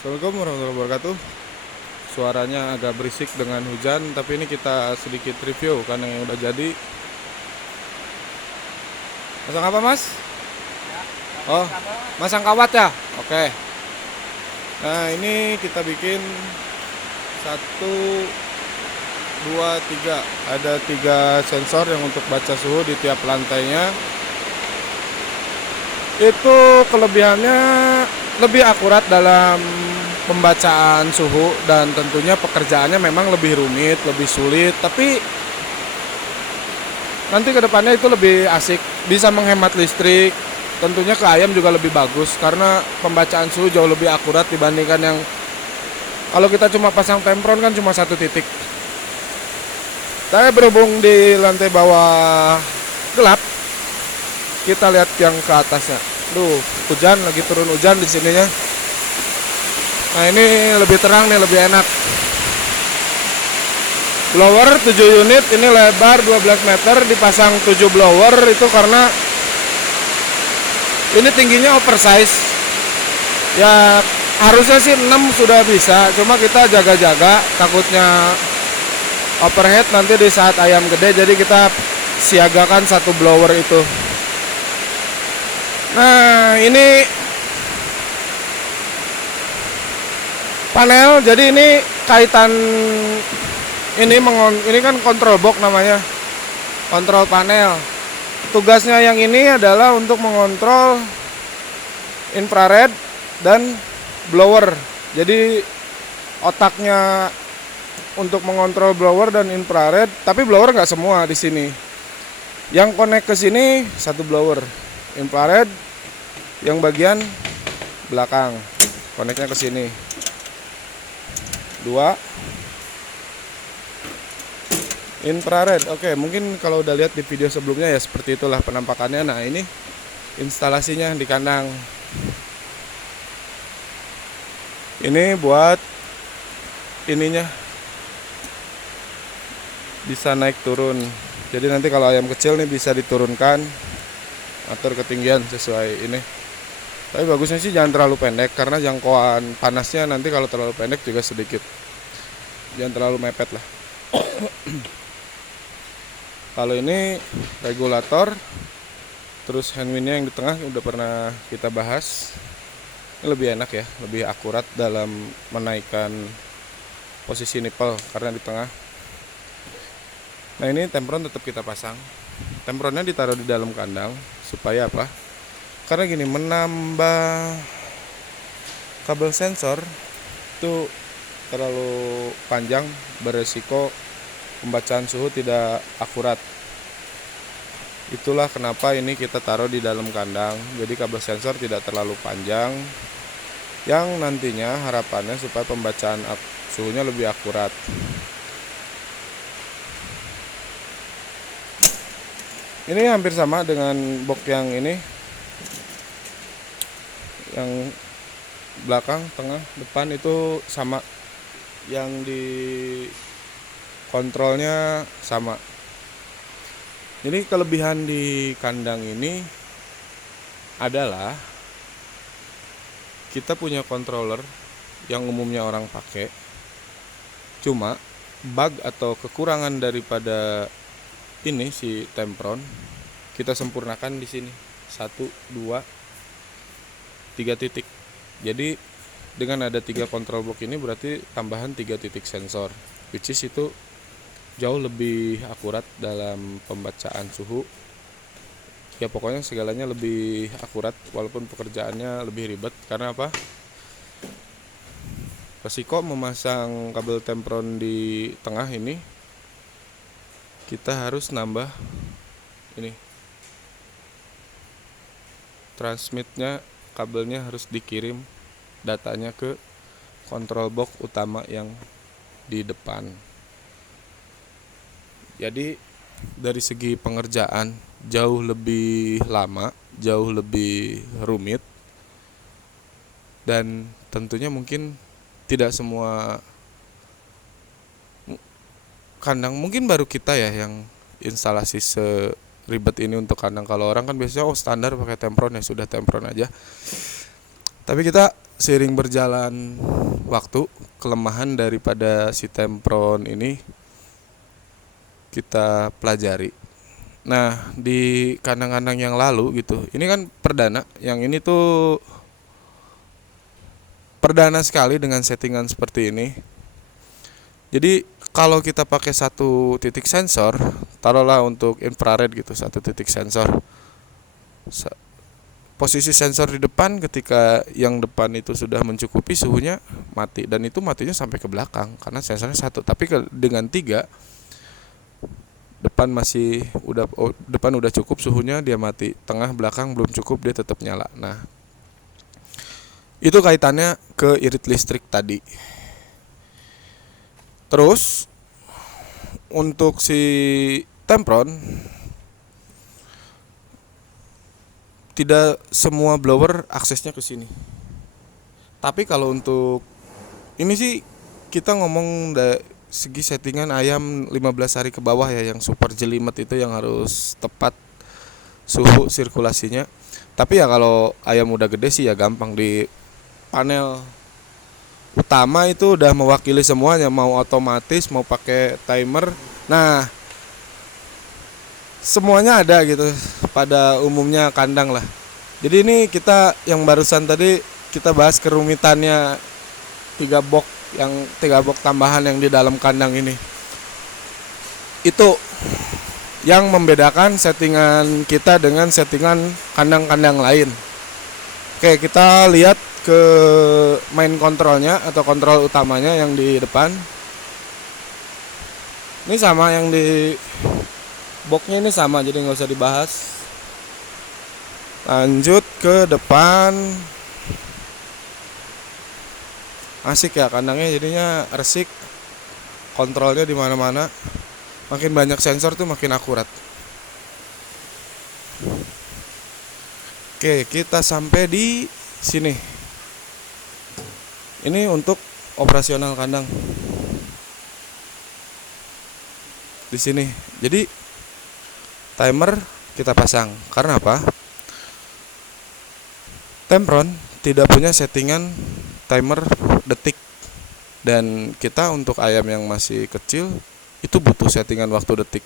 Assalamualaikum warahmatullahi wabarakatuh. Suaranya agak berisik dengan hujan, tapi ini kita sedikit review karena yang udah jadi. Pasang apa, Mas? Oh, masang kawat ya? Oke. Nah, ini kita bikin satu, dua, tiga. Ada 3 sensor yang untuk baca suhu di tiap lantainya. Itu kelebihannya lebih akurat dalam pembacaan suhu dan tentunya pekerjaannya memang lebih rumit, lebih sulit, tapi nanti kedepannya itu lebih asik, bisa menghemat listrik, tentunya ke ayam juga lebih bagus karena pembacaan suhu jauh lebih akurat dibandingkan yang kalau kita cuma pasang tempron kan cuma satu titik. Saya berhubung di lantai bawah gelap, kita lihat yang ke atasnya. Duh, hujan, lagi turun hujan di sininya. Nah, ini lebih terang nih, lebih enak. Blower 7 unit, ini lebar 12 meter, dipasang 7 blower itu karena ini tingginya oversize. Ya harusnya sih 6 sudah bisa, cuma kita jaga-jaga takutnya overhead nanti di saat ayam gede, jadi kita siagakan satu blower itu. Nah, ini panel, jadi ini kaitan ini kan control box namanya, kontrol panel. Tugasnya yang ini adalah untuk mengontrol infrared dan blower. Jadi otaknya untuk mengontrol blower dan infrared, tapi blower nggak semua di sini. Yang connect ke sini satu blower, infrared yang bagian belakang, connectnya ke sini. 2 infrared. Oke, mungkin kalau udah lihat di video sebelumnya ya seperti itulah penampakannya. Nah, ini instalasinya di kandang. Ini buat ininya bisa naik turun. Jadi nanti kalau ayam kecil nih bisa diturunkan, atur ketinggian sesuai ini. Tapi bagusnya sih jangan terlalu pendek karena jangkauan panasnya nanti kalau terlalu pendek juga sedikit. Jangan terlalu mepet lah. Kalau ini regulator, terus handwindnya yang di tengah udah pernah kita bahas. Ini lebih enak ya, lebih akurat dalam menaikkan posisi nipple karena di tengah. Nah, ini tempron tetap kita pasang. Tempronnya ditaruh di dalam kandang supaya apa? Karena gini, menambah kabel sensor itu terlalu panjang, beresiko pembacaan suhu tidak akurat. Itulah kenapa ini kita taruh di dalam kandang. Jadi kabel sensor tidak terlalu panjang, yang nantinya harapannya supaya pembacaan suhunya lebih akurat. Ini hampir sama dengan box yang ini, yang belakang, tengah, depan itu sama, yang di kontrolnya sama. Jadi kelebihan di kandang ini adalah kita punya controller yang umumnya orang pakai, cuma bug atau kekurangan daripada ini si tempron kita sempurnakan di sini. 1, 2, 3 titik. Jadi dengan ada 3 control box ini berarti tambahan 3 titik sensor, which is itu jauh lebih akurat dalam pembacaan suhu. Ya pokoknya segalanya lebih akurat walaupun pekerjaannya lebih ribet. Karena apa? Resiko memasang kabel tempron di tengah ini, kita harus nambah ini transmitnya, kabelnya harus dikirim datanya ke control box utama yang di depan. Jadi dari segi pengerjaan jauh lebih lama, jauh lebih rumit, dan tentunya mungkin tidak semua kandang, mungkin baru kita ya yang instalasi seribet ini untuk kandang. Kalau orang kan biasanya standar pakai tempron, ya sudah tempron aja. Tapi kita seiring berjalan waktu, kelemahan daripada si Tempron ini kita pelajari. Nah, di kandang-kandang yang lalu gitu, ini kan perdana, yang ini tuh perdana sekali dengan settingan seperti ini. Jadi kalau kita pakai satu titik sensor, taruhlah untuk infrared gitu, satu titik sensor. Posisi sensor di depan, ketika yang depan itu sudah mencukupi suhunya mati, dan itu matinya sampai ke belakang karena sensornya satu. Tapi dengan 3, depan udah cukup suhunya, dia mati. Tengah belakang belum cukup, dia tetap nyala. Nah, itu kaitannya ke irit listrik tadi. Terus untuk si Tempron, tidak semua blower aksesnya ke sini. Tapi kalau untuk ini sih kita ngomong segi settingan ayam 15 hari ke bawah ya, yang super jelimet itu yang harus tepat suhu sirkulasinya. Tapi ya kalau ayam udah gede sih ya gampang, di panel utama itu udah mewakili semuanya, mau otomatis mau pakai timer. Nah, semuanya ada gitu pada umumnya kandang lah. Jadi ini kita yang barusan tadi kita bahas kerumitannya 3 box tambahan yang di dalam kandang ini. Itu yang membedakan settingan kita dengan settingan kandang-kandang lain. Oke, kita lihat ke main kontrolnya atau kontrol utamanya yang di depan. Ini sama yang di boxnya, ini sama, jadi nggak usah dibahas. Lanjut ke depan. Asik ya kandangnya, jadinya resik. Kontrolnya di mana-mana. Makin banyak sensor tuh makin akurat. Oke, kita sampai di sini. Ini untuk operasional kandang. Di sini. Jadi timer kita pasang. Karena apa? Tempron tidak punya settingan timer detik, dan kita untuk ayam yang masih kecil itu butuh settingan waktu detik.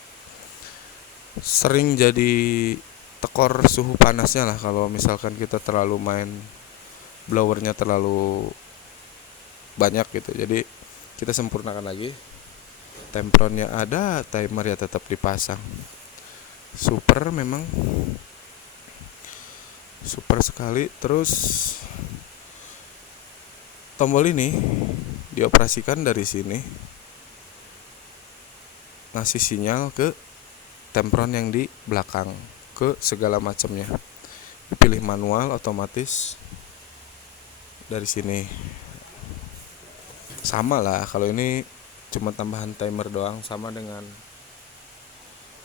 Sering jadi tekor suhu panasnya lah kalau misalkan kita terlalu main blowernya terlalu banyak gitu. Jadi kita sempurnakan lagi. Tempronnya ada, timer ya tetap dipasang. Super, memang super sekali. Terus tombol ini dioperasikan dari sini, ngasih sinyal ke Tempron yang di belakang, ke segala macamnya. Pilih manual, otomatis dari sini. Sama lah, kalau ini cuma tambahan timer doang, sama dengan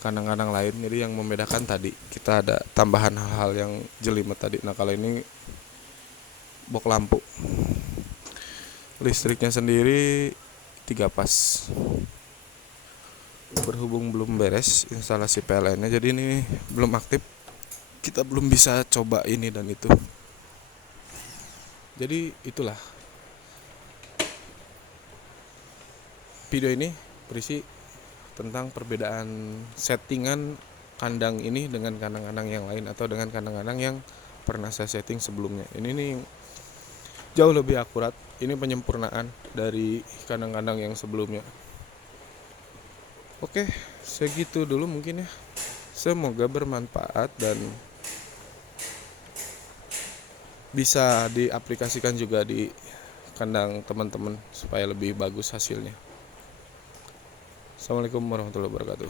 kandang-kandang lain. Jadi yang membedakan tadi kita ada tambahan hal-hal yang jelimet tadi. Nah, kalau ini box lampu. Listriknya sendiri 3 pas. Berhubung belum beres instalasi PLN-nya, jadi ini belum aktif. Kita belum bisa coba ini dan itu. Jadi itulah video ini berisi tentang perbedaan settingan kandang ini dengan kandang-kandang yang lain, atau dengan kandang-kandang yang pernah saya setting sebelumnya. Ini nih jauh lebih akurat. Ini penyempurnaan dari kandang-kandang yang sebelumnya. Oke, segitu dulu mungkin ya. Semoga bermanfaat dan bisa diaplikasikan juga di kandang teman-teman supaya lebih bagus hasilnya. Assalamualaikum warahmatullahi wabarakatuh.